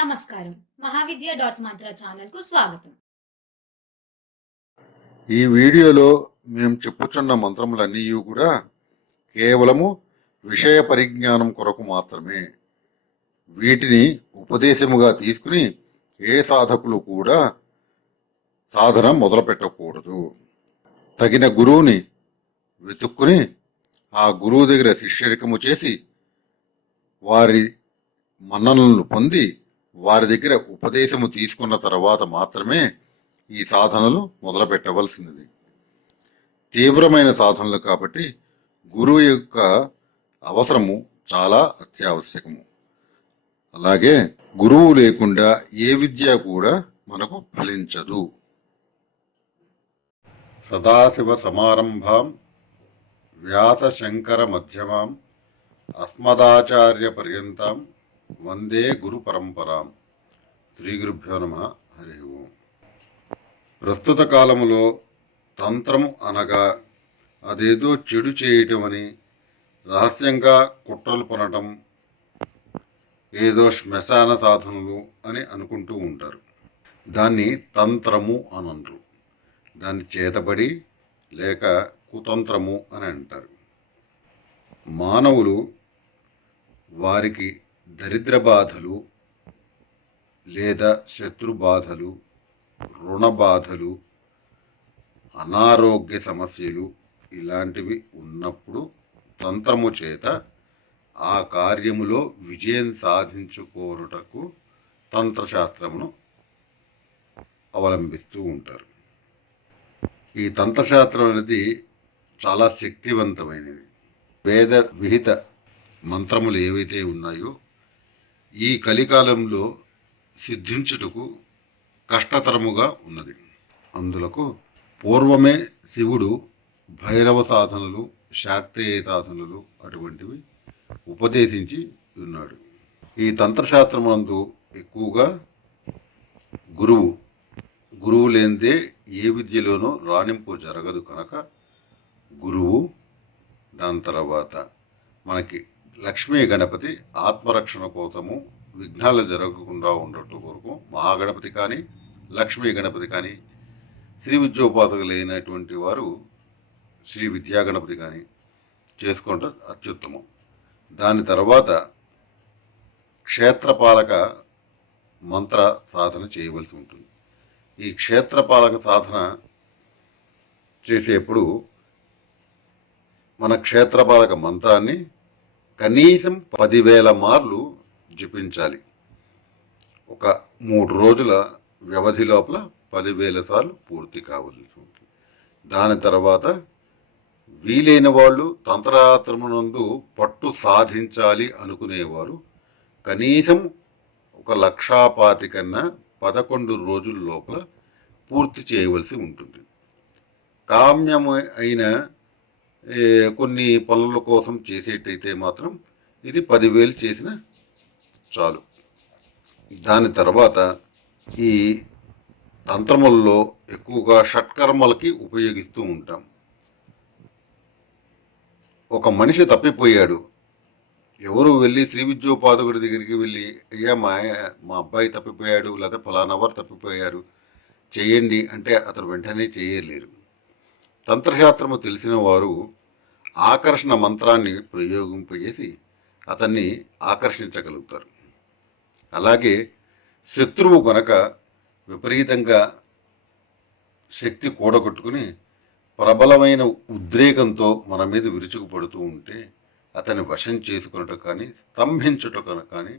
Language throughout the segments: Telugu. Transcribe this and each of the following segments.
నమస్కారం. మహావిద్య.మంత్ర ఛానల్‌కు స్వాగతం. ఈ వీడియోలో మేము చెప్పుచున్న మంత్రములన్నీ కూడా కేవలము విషయ పరిజ్ఞానం కొరకు మాత్రమే. వీటిని ఉపదేశముగా తీసుకుని ఏ సాధకులు కూడా సాధన మొదలు పెట్టకూడదు. తగిన గురువుని వెతుక్కుని ఆ గురువు దగ్గర శిష్యరికము చేసి వారి మన్ననలను పొంది వారి దగ్గర ఉపదేశము తీసుకున్న తర్వాత మాత్రమే ఈ సాధనలు మొదలు పెట్టవలసినది. తీవ్రమైన సాధనలు కాబట్టి గురువు యొక్క అవసరము చాలా అత్యావశ్యకము. అలాగే గురువు లేకుండా ఏ విద్య కూడా మనకు ఫలించదు. సదాశివ సమారంభాం వ్యాస శంకర మధ్యమాం అస్మదాచార్య పర్యంతం వందే గురు పరంపరాం. శ్రీ గురుభ్యో నమః. హరి ఓం. ప్రస్తుత కాలములో తంత్రము అనగా అదేదో చెడు చేయటం అని, రహస్యంగా కుట్రలు పనటం, ఏదో శ్మశాన సాధనలు అని అనుకుంటూ ఉంటారు. దాన్ని తంత్రము అని అనరు. దాన్ని చేతబడి లేక కుతంత్రము అని అంటారు. మానవులు వారికి దరిద్ర బాధలు లేదా శత్రు బాధలు, రుణ బాధలు, అనారోగ్య సమస్యలు ఇలాంటివి ఉన్నప్పుడు తంత్రము చేత ఆ కార్యములో విజయం సాధించుకోరుటకు తంత్రశాస్త్రమును అవలంబిస్తూ ఉంటారు. ఈ తంత్రశాస్త్రం అనేది చాలా శక్తివంతమైనది. వేద విహిత మంత్రములు ఏవైతే ఉన్నాయో ఈ కలికాలంలో సిద్ధించుటకు కష్టతరముగా ఉన్నది. అందులకు పూర్వమే శివుడు భైరవ సాధనలు, శాక్తేయ సాధనలు అటువంటివి ఉపదేశించి ఉన్నాడు. ఈ తంత్రశాస్త్రమునందు ఎక్కువగా గురువు లేనిదే ఏ విద్యలోనూ రాణింపు జరగదు కనుక గురువు, దాని తర్వాత మనకి లక్ష్మీ గణపతి ఆత్మరక్షణ కోసము, విఘ్నాలు జరగకుండా ఉండటం కొరకు మహాగణపతి కానీ, లక్ష్మీ గణపతి కానీ, శ్రీ విద్యోపాసకులైనటువంటి వారు శ్రీ విద్యా గణపతి కానీ చేసుకోవటం అత్యుత్తమం. దాని తర్వాత క్షేత్రపాలక మంత్ర సాధన చేయవలసి ఉంటుంది. ఈ క్షేత్రపాలక సాధన చేసేప్పుడు మన క్షేత్రపాలక మంత్రాన్ని కనీసం 10,000 మార్లు జపించాలి. ఒక 3 రోజుల వ్యవధి లోపల 10,000 సార్లు పూర్తి కావాల్సి ఉంటుంది. దాని తర్వాత వీలైన వాళ్ళు తంత్రశాస్త్రమునందు పట్టు సాధించాలి అనుకునేవారు కనీసం 1,25,000 కన్నా 11 రోజుల లోపల పూర్తి చేయవలసి ఉంటుంది. కామ్యము అయిన కొన్ని పనుల కోసం చేసేటైతే మాత్రం ఇది 10,000 చేసిన చాలు. దాని తర్వాత ఈ తంత్రములలో ఎక్కువగా షట్కర్మలకి ఉపయోగిస్తూ ఉంటాం. ఒక మనిషి తప్పిపోయాడు, ఎవరు వెళ్ళి శ్రీ విద్యోపాసకుడి దగ్గరికి వెళ్ళి అయ్యా మా అబ్బాయి తప్పిపోయాడు, లేదా ఫలానా వారు తప్పిపోయారు చేయండి అంటే అతను వెంటనే చేయలేరు. తంత్రశాస్త్రము తెలిసిన వారు ఆకర్షణ మంత్రాన్ని ప్రయోగింపజేసి అతన్ని ఆకర్షించగలుగుతారు. అలాగే శత్రువు కనుక విపరీతంగా శక్తి కూడగొట్టుకుని ప్రబలమైన ఉద్రేకంతో మన మీద విరుచుకుపడుతూ ఉంటే అతని వశం చేసుకున్నట్టు కానీ, స్తంభించుట కానీ,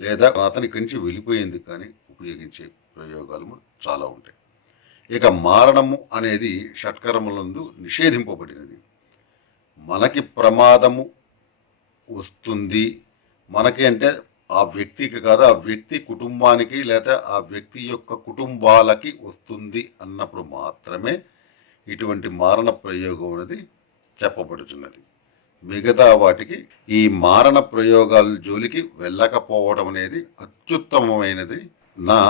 లేదా అతని కంచి వెళ్ళిపోయేందుకు కానీ ఉపయోగించే ప్రయోగాలు చాలా ఉంటాయి. ఇక మారణము అనేది షట్కర్మలందు నిషేధింపబడినది. మనకి ప్రమాదము వస్తుంది, మనకి అంటే ఆ వ్యక్తికి కాదు, ఆ వ్యక్తి కుటుంబానికి లేదా ఆ వ్యక్తి యొక్క కుటుంబాలకి వస్తుంది అన్నప్పుడు మాత్రమే ఇటువంటి మారణ ప్రయోగం అనేది చెప్పబడుతున్నది. మిగతా వాటికి ఈ మారణ ప్రయోగాల జోలికి వెళ్ళకపోవడం అనేది అత్యుత్తమమైనది నా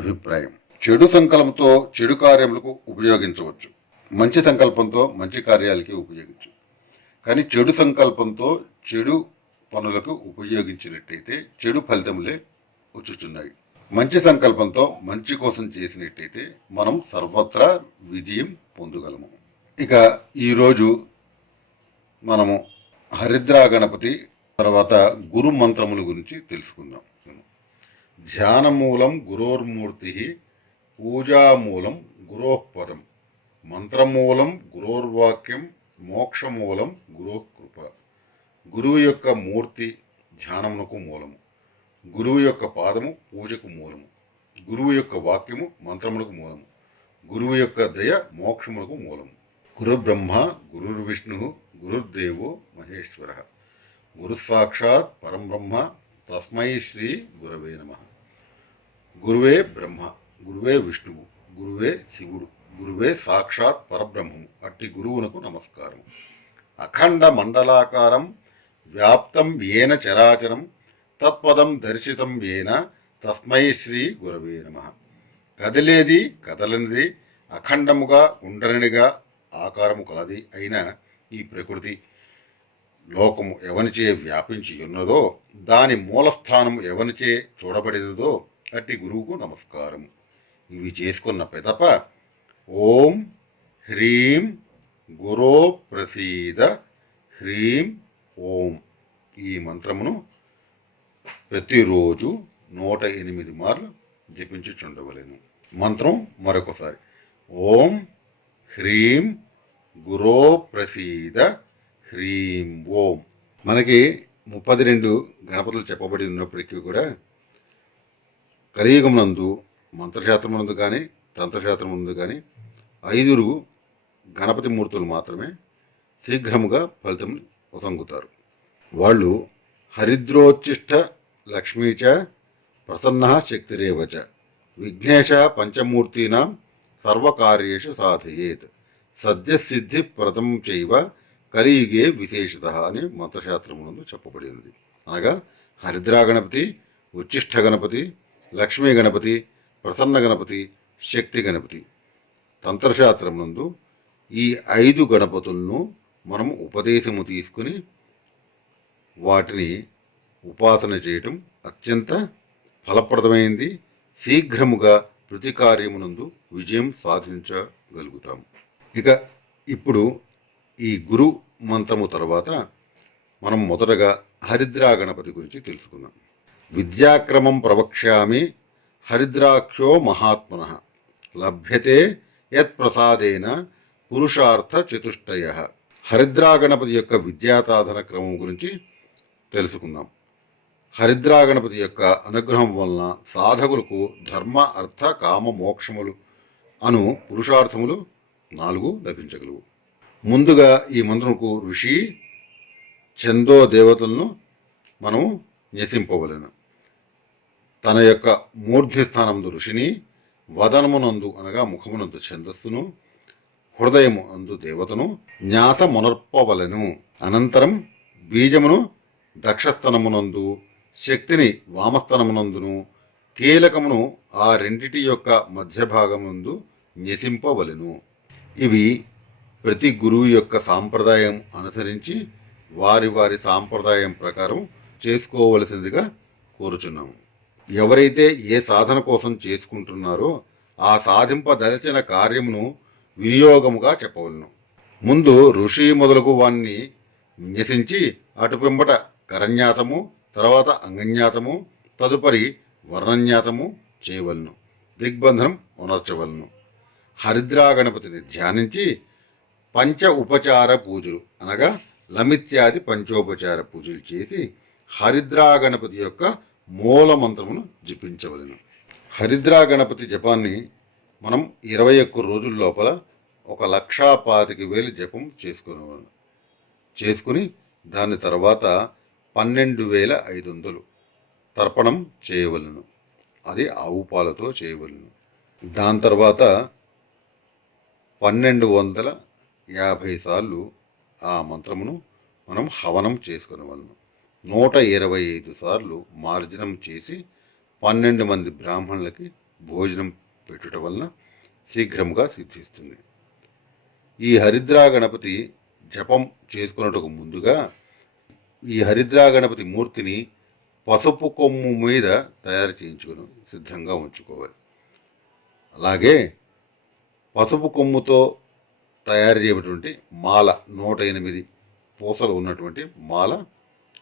అభిప్రాయం. చెడు సంకల్పంతో చెడు కార్యములకు ఉపయోగించవచ్చు, మంచి సంకల్పంతో మంచి కార్యాలకి ఉపయోగించు. కానీ చెడు సంకల్పంతో చెడు పనులకు ఉపయోగించినట్టయితే చెడు ఫలితములే వచ్చుచున్నాయి. మంచి సంకల్పంతో మంచి కోసం చేసినట్టయితే మనం సర్వత్రా విజయం పొందగలము. ఇక ఈరోజు మనము హరిద్రా గణపతి తర్వాత గురు మంత్రముల గురించి తెలుసుకుందాం. ధ్యానమూలం గురోర్మూర్తి, పూజామూలం గురోపదం, మంత్రమూలం గురోర్వాక్యం, మోక్షమూలం గురోకృప. గురువు యొక్క మూర్తి ధ్యానమునకు మూలము, గురువు యొక్క పాదము పూజకు మూలము, గురువు యొక్క వాక్యము మంత్రములకు మూలము, గురువు యొక్క దయ మోక్షములకు మూలము. గురు బ్రహ్మ గురుర్విష్ణు గురుర్దేవో మహేశ్వర, గురు సాక్షాత్ పరం బ్రహ్మ తస్మై శ్రీ గురవే నమః. గురువే బ్రహ్మ, గురువే విష్ణువు, గురువే శివుడు, గురువే సాక్షాత్ పరబ్రహ్మము. అట్టి గురువునకు నమస్కారం. అఖండ మండలాకారం వ్యాప్తం ఏన చరాచరం తత్పదం దర్శితం ఏన తస్మై శ్రీ గురవే నమః. కదిలేది కదలనిది అఖండముగా ఉండనిగా ఆకారము కలది అయిన ఈ ప్రకృతి లోకము ఎవనిచే వ్యాపించి ఉన్నదో, దాని మూలస్థానం ఎవనిచే చూడబడినదో అట్టి గురువుకు నమస్కారం. ఇవి చేసుకున్న పెదప ఓం హ్రీం గురో ప్రసీద హ్రీం ఓం ఈ మంత్రమును ప్రతిరోజు 108 మార్లు జపించుచుండవలెను. మంత్రం మరొకసారి ఓం హ్రీం గురో ప్రసీద హ్రీం ఓం. మనకి 32 గణపతులు చెప్పబడి ఉన్నప్పటికీ కూడా కలియుగమునందు మంత్రశాస్త్రమునందు కానీ తంత్రశాస్త్రమునందు కానీ 5 గణపతి మూర్తులు మాత్రమే శీఘ్రముగా ఫలితం పొందుతారు. వాళ్ళు హరిద్రోచ్చిష్ట లక్ష్మీచ ప్రసన్న శక్తిరేవచ విఘ్నేశ పంచమూర్తీనాం సర్వకార్యేషు సాధయేత్ సద్యసిద్ధి ప్రదం చైవ కలియుగే విశేషత అని మంత్రశాస్త్రమునందు చెప్పబడినది. అనగా హరిద్రా గణపతి, ఉచ్చిష్ట గణపతి, లక్ష్మీ గణపతి, ప్రసన్న గణపతి, శక్తి గణపతి. తంత్రశాస్త్రమునందు ఈ 5 గణపతులను మనము ఉపదేశము తీసుకుని వాటిని ఉపాసన చేయటం అత్యంత ఫలప్రదమైంది. శీఘ్రముగా ప్రతి కార్యమునందు విజయం సాధించగలుగుతాము. ఇక ఇప్పుడు ఈ గురు మంత్రము తర్వాత మనం మొదటగా హరిద్రా గణపతి గురించి తెలుసుకుందాం. విద్యాక్రమం ప్రవక్ష్యామి హరిద్రాక్షో మహాత్మనః లభ్యతే యత్ ప్రసాదేన పురుషార్థ చతుష్టయ. హరిద్రా గణపతి యొక్క విద్యా సాధన క్రమం గురించి తెలుసుకుందాం. హరిద్రా గణపతి యొక్క అనుగ్రహం వలన సాధకులకు ధర్మ అర్థ కామ మోక్షములు అను పురుషార్థములు 4 లభించగలవు. ముందుగా ఈ మంత్రముకు ఋషి చందో దేవతలను మనము న్యసింపవలెను. తన యొక్క మూర్ధి స్థానముందు ఋషిని, వదనమునందు అనగా ముఖమునందు ఛందస్సును, హృదయము అందు దేవతను న్యాసమునర్పవలెను. అనంతరం బీజమును దక్షస్థనమునందు, శక్తిని వామస్థనమునందును, కీలకమును ఆ రెండిటి యొక్క మధ్య భాగమునందు న్యసింపవలెను. ఇవి ప్రతి గురువు యొక్క సాంప్రదాయం అనుసరించి వారి వారి సాంప్రదాయం ప్రకారం చేసుకోవలసిందిగా కోరుచున్నాము. ఎవరైతే ఏ సాధన కోసం చేసుకుంటున్నారో ఆ సాధింపదలచిన కార్యమును వినియోగముగా చెప్పవలను. ముందు ఋషి మొదలగు వాణ్ణి న్యసించి అటుపింబట కరన్యాసము, తర్వాత అంగన్యాసము, తదుపరి వర్ణన్యాసము చేయవలను. దిగ్బంధనం ఉనర్చవలను. హరిద్రా గణపతిని ధ్యానించి పంచ ఉపచార పూజలు అనగా లమిత్యాది పంచోపచార పూజలు చేసి హరిద్రా గణపతి యొక్క మూల మంత్రమును జపించవలను. హరిద్రా గణపతి జపాన్ని మనం 21 రోజుల లోపల 1,25,000 జపం చేసుకుని దాని తర్వాత 12,500 తర్పణం చేయవలను. అది ఆవు పాలతో చేయవలను. దాని తర్వాత 1250 సార్లు ఆ మంత్రమును మనం హవనం చేసుకునేవలను. 125 సార్లు మార్జనం చేసి 12 మంది బ్రాహ్మణులకి భోజనం పెట్టుట వలన శీఘ్రముగా సిద్ధిస్తుంది. ఈ హరిద్రా గణపతి జపం చేసుకున్నట్టుకు ముందుగా ఈ హరిద్రా గణపతి మూర్తిని పసుపు కొమ్ము మీద తయారు చేయించుకుని సిద్ధంగా ఉంచుకోవాలి. అలాగే పసుపు కొమ్ముతో తయారు చేయబడినటువంటి మాల 108 పూసలు ఉన్నటువంటి మాల,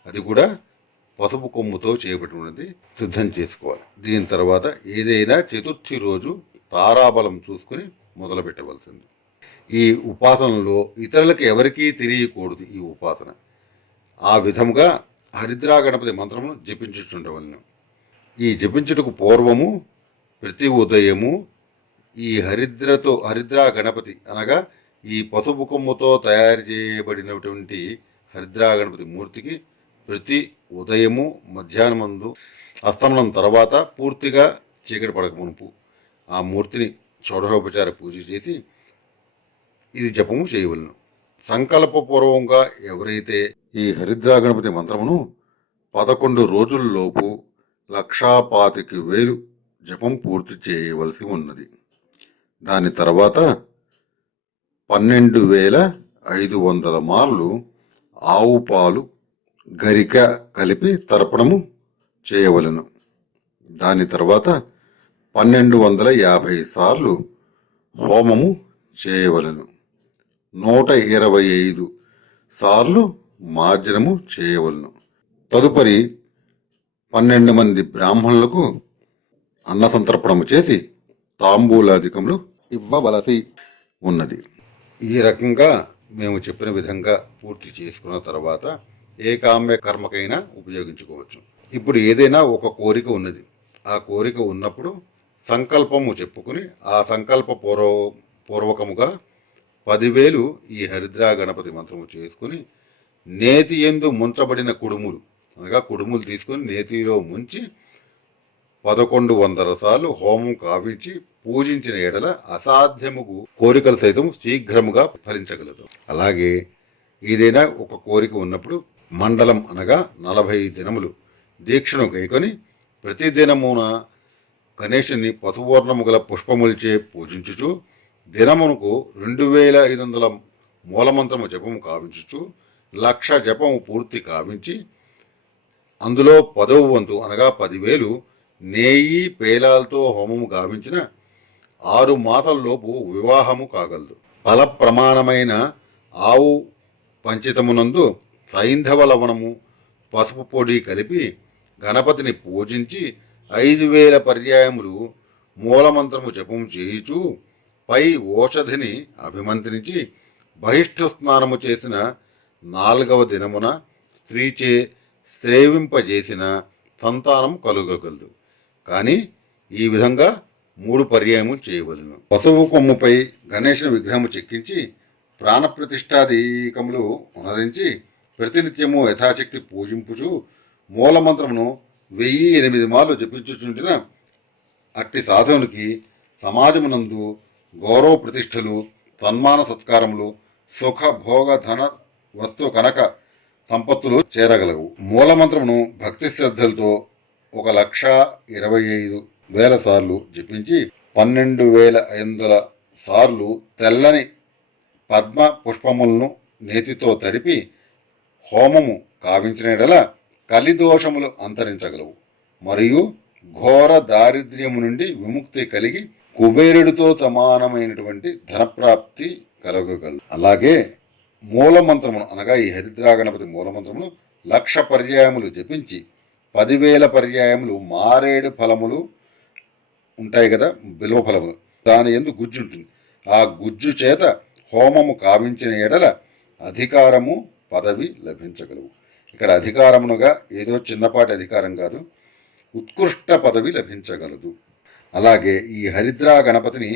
అది కూడా పసుపు కొమ్ముతో చేయబడినది సిద్ధం చేసుకోవాలి. దీని తర్వాత ఏదైనా చతుర్థి రోజు తారాబలం చూసుకుని మొదలు పెట్టవలసింది. ఈ ఉపాసనలో ఇతరులకు ఎవరికీ తెలియకూడదు. ఈ ఉపాసన ఆ విధముగా హరిద్రా గణపతి మంత్రమును జపించుచుండవలను. ఈ జపించుటకు పూర్వము ప్రతి ఉదయము ఈ హరిద్రా గణపతి అనగా ఈ పసుపు కొమ్ముతో తయారు చేయబడినటువంటి హరిద్రా గణపతి మూర్తికి ప్రతి ఉదయము మధ్యాహ్నమందు అస్తమనం తర్వాత పూర్తిగా చీకటి పడక మునుపు ఆ మూర్తిని షోడశోపచార పూజ చేసి ఇది జపము చేయవలను. సంకల్పపూర్వకంగా ఎవరైతే ఈ హరిద్రా గణపతి మంత్రమును 11 రోజుల్లోపు 1,25,000 జపం పూర్తి చేయవలసి ఉన్నది. దాని తర్వాత 12,500 మార్లు ఆవు పాలు గరిక కలిపి తర్పణము చేయవలను. దాని తర్వాత 1250 సార్లు హోమము చేయవలను. 125 సార్లు మార్జనము చేయవలను. తదుపరి 12 మంది బ్రాహ్మణులకు అన్న సంతర్పణము చేసి తాంబూలాధికములు ఇవ్వవలసి ఉన్నది. ఈ రకంగా మేము చెప్పిన విధంగా పూర్తి చేసుకున్న తర్వాత ఏ కామ్య కర్మకైనా ఉపయోగించుకోవచ్చు. ఇప్పుడు ఏదైనా ఒక కోరిక ఉన్నది. ఆ కోరిక ఉన్నప్పుడు సంకల్పము చెప్పుకుని ఆ సంకల్ప పూర్వకముగా 10,000 ఈ హరిద్రా గణపతి మంత్రము చేసుకుని నేతి యందు ముంచబడిన కుడుములు అనగా కుడుములు తీసుకుని నేతిలో ముంచి 1,100 సార్లు హోమం కావించి పూజించిన ఎడల అసాధ్యముకు కోరికలు సైతం శీఘ్రముగా ఫలించగలదు. అలాగే ఏదైనా ఒక కోరిక ఉన్నప్పుడు మండలం అనగా 40 దినములు దీక్షను గైకొని ప్రతి దినమున గణేశుని పసువర్ణము గల పుష్పములచే పూజించుచు దినమునకు 2,500 మూలమంత్రము జపము కావించుచు 1,00,000 జపము పూర్తి కావించి అందులో 10వ వంతు అనగా 10,000 నేయి పేలాలతో హోమము గావించిన 6 మాసాల్లోపు వివాహము కాగలదు. ఫల ప్రమాణమైన ఆవు పంచితమునందు సైంధవ లవణము పసుపు పొడి కలిపి గణపతిని పూజించి 5,000 పర్యాయములు మూలమంత్రము జపము చేయుచు పై ఓషధిని అభిమంత్రించి బహిష్ఠ స్నానము చేసిన 4వ దినమున స్త్రీచే శ్రేవింపజేసిన సంతానం కలుగగలదు. కానీ ఈ విధంగా 3 పర్యాయములు చేయవలను. పసుపు కొమ్ముపై గణేశుని విగ్రహము చెక్కించి ప్రాణప్రతిష్ఠాదీకములు ఉనరించి ప్రతినిత్యము యథాశక్తి పూజింపుచు మూలమంత్రమును 1008 మార్లు జపించుచుండిన అట్టి సాధవునికి సమాజమునందు గౌరవ ప్రతిష్టలు, సన్మాన సత్కారములు, సుఖ భోగ ధన వస్తు కనక సంపత్తులు చేరగలవు. మూలమంత్రమును భక్తి శ్రద్ధలతో 1,25,000 సార్లు జపించి 12,500 సార్లు తెల్లని పద్మ పుష్పములను నేతితో తడిపి హోమము కావించిన ఎడల కలిదోషములు అంతరించగలవు మరియు ఘోర దారిద్ర్యము నుండి విముక్తి కలిగి కుబేరుడితో సమానమైనటువంటి ధనప్రాప్తి కలగగలదు. అలాగే మూలమంత్రమును అనగా ఈ హరిద్రా గణపతి మూలమంత్రమును 1,00,000 పర్యాయములు జపించి 10,000 పర్యాయములు మారేడు ఫలములు ఉంటాయి కదా, బిల్వ ఫలములు, దాని యందు గుజ్జు ఉంటుంది. ఆ గుజ్జు చేత హోమము కావించిన ఎడల అధికారము పదవి లభించగలవు. ఇక్కడ అధికారమునుగా ఏదో చిన్నపాటి అధికారం కాదు, ఉత్కృష్ట పదవి లభించగలదు. అలాగే ఈ హరిద్రా గణపతిని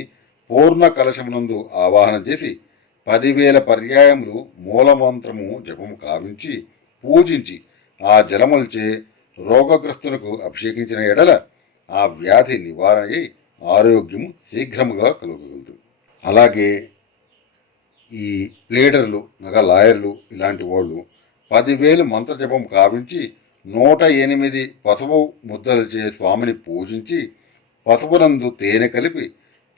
పూర్ణ కలశమునందు ఆవాహనం చేసి 10,000 పర్యాయములు మూలమంత్రము జపము కావించి పూజించి ఆ జలములచే రోగగ్రస్తునకు అభిషేకించిన ఎడల ఆ వ్యాధి నివారణ అయి ఆరోగ్యము శీఘ్రముగా కలుగగలదు. అలాగే ఈ ప్లేడర్లు అనగా లాయర్లు ఇలాంటి వాళ్ళు 10,000 మంత్రజపం కావించి 108 పసుపు ముద్దలచే స్వామిని పూజించి పసుపునందు తేనె కలిపి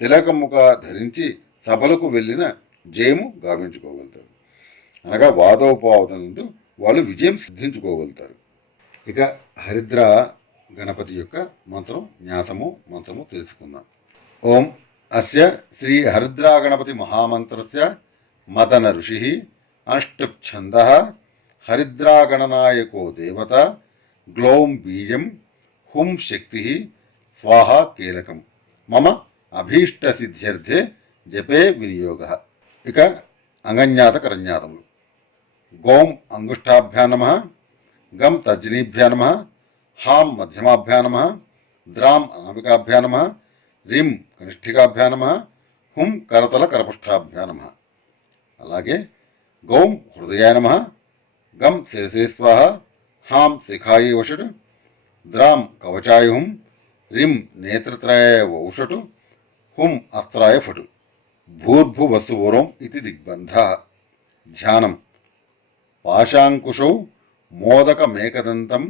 తిలకముగా ధరించి సభలకు వెళ్ళిన జయము గావించుకోగలుగుతారు. అనగా వాదోపవాదనందు వాళ్ళు విజయం సిద్ధించుకోగలుగుతారు. ఇక హరిద్ర గణపతి యొక్క మంత్రము తెలుసుకుందాం. ఓం అస్య శ్రీ హరిద్రా గణపతి మహామంత్రస్య మదన ఋషి అనుష్టుప్ఛంద హరిద్రాగణనాయకో దేవత గ్లౌం బీజం హుం శక్తి స్వాహా కీలకం మమ అభీష్ట సిద్ధ్యర్థే జపే వినియోగ. ఇక అంగజ్ఞాత కరజ్ఞాతములు. గోం అంగుష్టాభ్యా నమః, గం తర్జనీభ్యా నమః, హాం మధ్యమాభ్యా నమః, ద్రాం అనామికాభ్యా నమః, రిం కనిష్ఠికాభ్యా నమః, హుం కరతల కరపుష్ఠాభ్యా నమః. అలాగే గౌం హృదయాయ నమః, గం శిరసే స్వాహ, హాం శిఖాయ వషటు, ద్రాం కవచాయ హుం, రిం నేత్రత్రయాయ వౌషటు, హుం అస్త్రాయ ఫటు. భూర్భువస్సువరం ఇది దిగ్బంధ. ధ్యానం. పాశాంకుశౌ మోదకమేకదంతం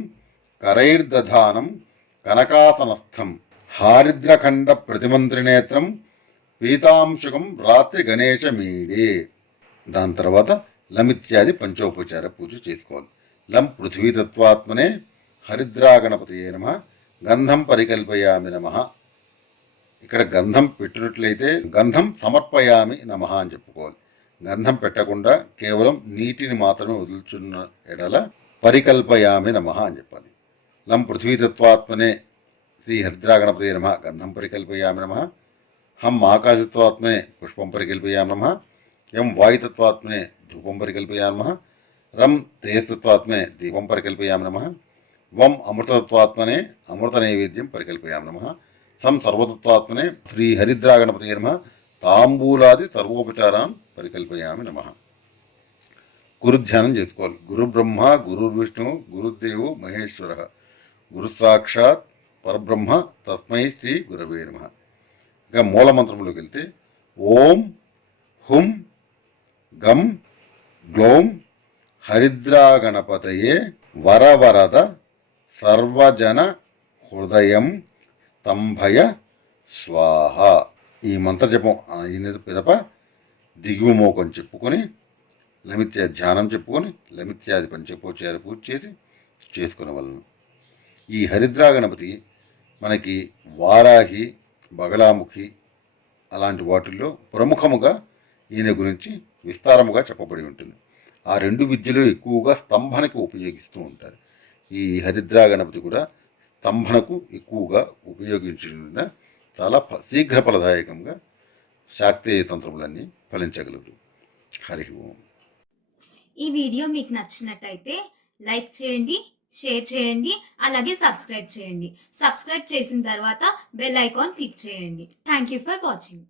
కరైర్దధానం కనకాసనస్థం హారిద్రఖండ ప్రతిమంత్రినేత్రం పీతాంశుకం రాత్రి గణేశమీడే. దాని తర్వాత లమిత్యాది పంచోపచార పూజ చేసుకోవాలి. లం పృథ్వీతత్వాత్మనే హరిద్రాగణపతియే నమః, గంధం పరికల్పయామి నమః. ఇక్కడ గంధం పెట్టినట్లయితే గంధం సమర్పయామి నమః అని చెప్పుకోవాలి. గంధం పెట్టకుండా కేవలం నీటిని మాత్రమే వదులుచున్న ఎడల పరికల్పయామి నమః అని చెప్పాలి. లం పృథ్వీతత్వాత్మనే శ్రీ హరిద్రాగణపతియే నమః, గంధం పరికల్పయామి నమః. హం ఆకాశతత్వాత్మనే పుష్పం పరికల్పయామి నమః. యం వాయుతత్వాత్మనే ధూపం పరికల్పయామి నమః. రం తేజస్తత్వాత్మనే దీపం పరికల్పయామి నమః. వం అమృతతత్వాత్మనే అమృత నైవేద్యం పరికల్పయామి నమః. సం సర్వతత్వాత్మనే శ్రీ హరిద్రాగణపతియే నమః, తాంబూలాది సర్వోపచారాన్ పరికల్పయామి నమః. గురుధ్యానం చేసుకోవాలి. గురు బ్రహ్మ గురుర్విష్ణు గురుదేవో మహేశ్వర గురు సాక్షాత్ పరబ్రహ్మ తస్మై శ్రీ గురవే నమః. ఇక మూలమంత్రంలోకి వెళ్తే ఓం హుం గం గ్లౌం హరిద్రాగణపతయే వరవరద సర్వజన హృదయం స్తంభయ స్వాహ. ఈ మంత్రజపం అయిన పిదప దిగువమోకం చెప్పుకొని లమిత్య ధ్యానం చెప్పుకొని లమిత్యాది పంచపోచార పూజ చేసి చేసుకునేవలను. ఈ హరిద్రాగణపతి మనకి వారాహి బగలాముఖి అలాంటి వాటిల్లో ప్రముఖముగా ఈయన గురించి విస్తారముగా చెప్పబడి ఉంటుంది. ఆ రెండు విద్యలు ఎక్కువగా స్తంభనకు ఉపయోగిస్తూ ఉంటారు. ఈ హరిద్రాగణపతి కూడా స్తంభనకు ఎక్కువగా ఉపయోగించిన చాలా శీఘ్ర ఫలదాయకంగా శాక్తేయ తంత్రములన్నీ ఫలించగలరు. హరి ఓం. ఈ వీడియో మీకు నచ్చినట్టయితే లైక్ చేయండి, షేర్ చేయండి, అలాగే సబ్స్క్రైబ్ చేయండి. సబ్స్క్రైబ్ చేసిన తర్వాత బెల్ ఐకాన్ క్లిక్ చేయండి. Thank you for watching.